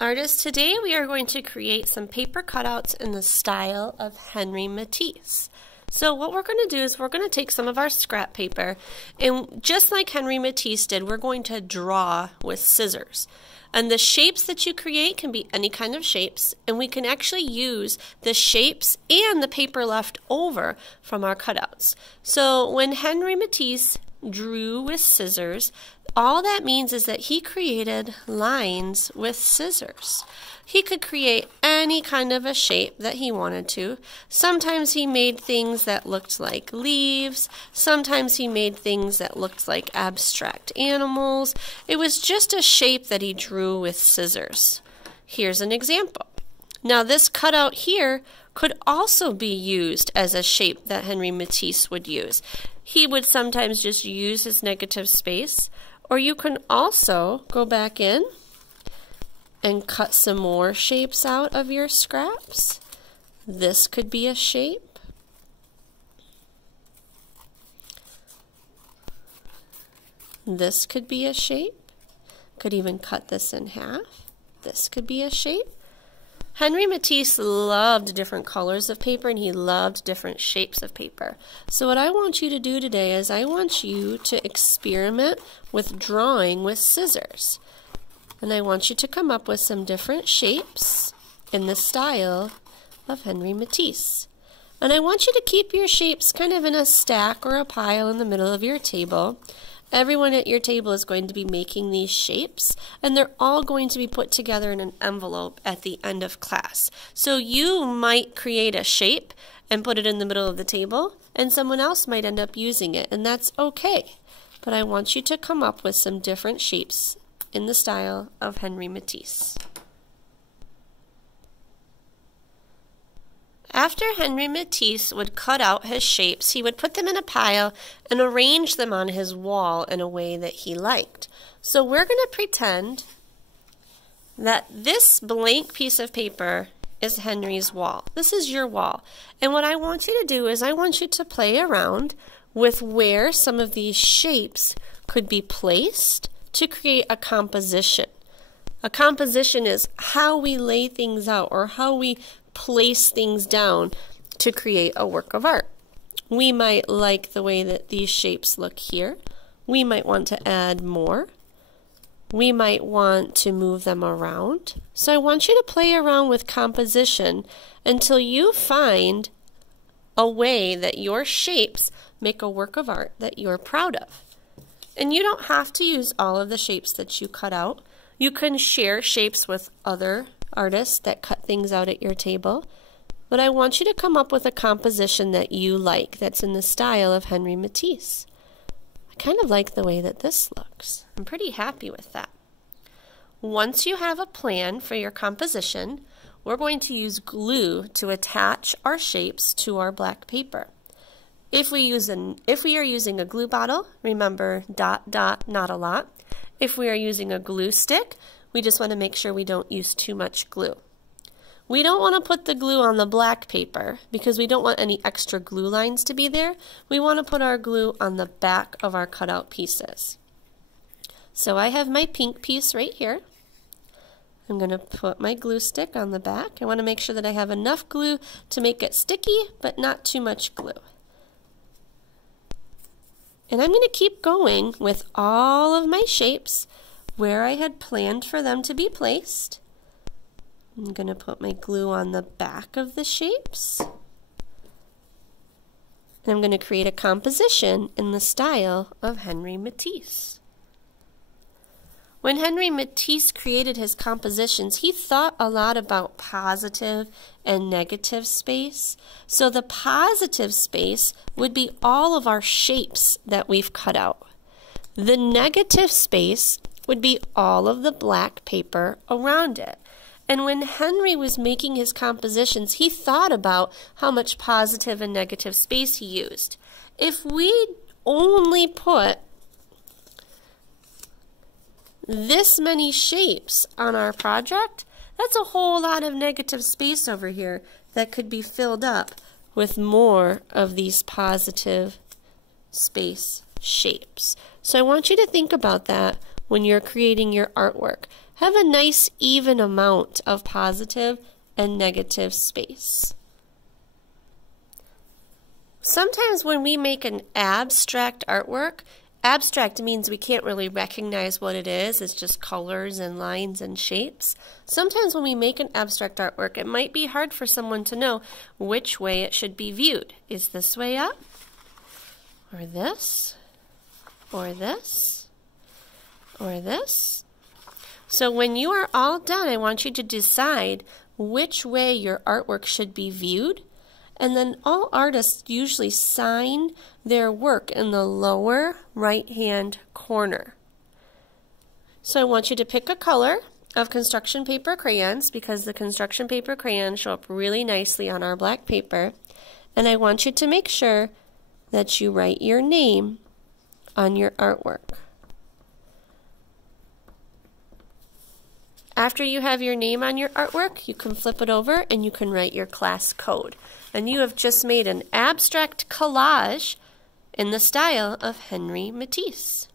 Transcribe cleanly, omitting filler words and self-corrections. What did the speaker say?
Artists, today we are going to create some paper cutouts in the style of Henry Matisse. So what we're going to do is we're going to take some of our scrap paper, and just like Henry Matisse did, we're going to draw with scissors. And the shapes that you create can be any kind of shapes, and we can actually use the shapes and the paper left over from our cutouts. So when Henry Matisse drew with scissors, all that means is that he created lines with scissors. He could create any kind of a shape that he wanted to. Sometimes he made things that looked like leaves. Sometimes he made things that looked like abstract animals. It was just a shape that he drew with scissors. Here's an example. Now this cutout here could also be used as a shape that Henry Matisse would use. He would sometimes just use his negative space, or you can also go back in and cut some more shapes out of your scraps. This could be a shape. This could be a shape. Could even cut this in half. This could be a shape. Henry Matisse loved different colors of paper, and he loved different shapes of paper. So what I want you to do today is I want you to experiment with drawing with scissors. And I want you to come up with some different shapes in the style of Henry Matisse. And I want you to keep your shapes kind of in a stack or a pile in the middle of your table. Everyone at your table is going to be making these shapes, and they're all going to be put together in an envelope at the end of class. So you might create a shape and put it in the middle of the table, and someone else might end up using it, and that's okay. But I want you to come up with some different shapes in the style of Henry Matisse. After Henry Matisse would cut out his shapes, he would put them in a pile and arrange them on his wall in a way that he liked. So we're going to pretend that this blank piece of paper is Henry's wall. This is your wall. And what I want you to do is I want you to play around with where some of these shapes could be placed to create a composition. A composition is how we lay things out, or how we place things down to create a work of art. We might like the way that these shapes look here. We might want to add more. We might want to move them around. So I want you to play around with composition until you find a way that your shapes make a work of art that you're proud of. And you don't have to use all of the shapes that you cut out. You can share shapes with other artists that cut things out at your table. But I want you to come up with a composition that you like, that's in the style of Henry Matisse. I kind of like the way that this looks. I'm pretty happy with that. Once you have a plan for your composition, we're going to use glue to attach our shapes to our black paper. If we are using a glue bottle, remember dot, dot, not a lot. If we are using a glue stick, we just want to make sure we don't use too much glue. We don't want to put the glue on the black paper because we don't want any extra glue lines to be there. We want to put our glue on the back of our cutout pieces. So I have my pink piece right here. I'm going to put my glue stick on the back. I want to make sure that I have enough glue to make it sticky, but not too much glue. And I'm going to keep going with all of my shapes where I had planned for them to be placed. I'm going to put my glue on the back of the shapes. And I'm going to create a composition in the style of Henry Matisse. When Henry Matisse created his compositions, he thought a lot about positive and negative space. So the positive space would be all of our shapes that we've cut out. The negative space would be all of the black paper around it. And when Henry was making his compositions, he thought about how much positive and negative space he used. If we only put this many shapes on our project, that's a whole lot of negative space over here that could be filled up with more of these positive space shapes. So I want you to think about that when you're creating your artwork. have a nice even amount of positive and negative space. Sometimes when we make an abstract artwork, abstract means we can't really recognize what it is. It's just colors and lines and shapes. Sometimes when we make an abstract artwork, it might be hard for someone to know which way it should be viewed. Is this way up? Or this? Or this? Or this? So when you are all done, I want you to decide which way your artwork should be viewed. And then all artists usually sign their work in the lower right-hand corner. So I want you to pick a color of construction paper crayons, because the construction paper crayons show up really nicely on our black paper. And I want you to make sure that you write your name on your artwork. After you have your name on your artwork, you can flip it over and you can write your class code. And you have just made an abstract collage in the style of Henri Matisse.